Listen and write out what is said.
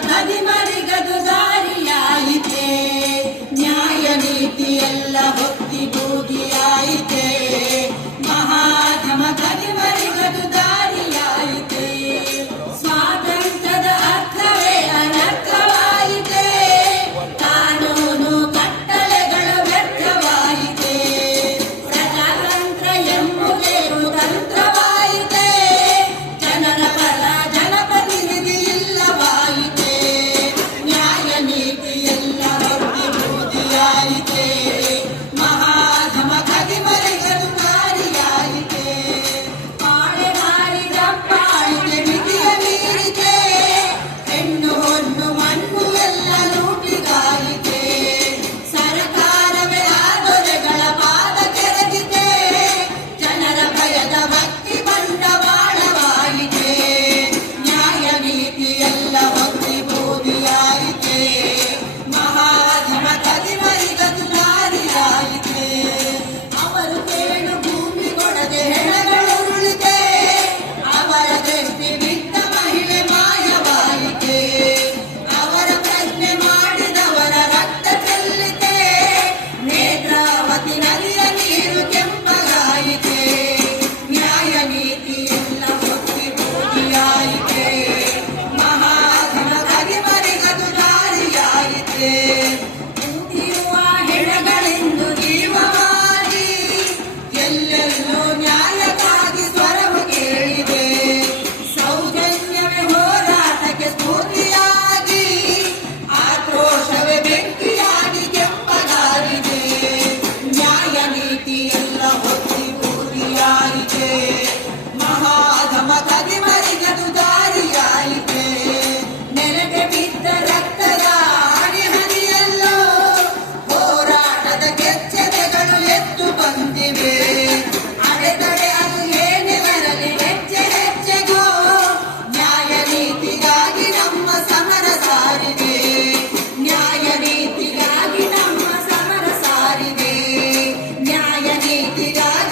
Magani Magani obrigada.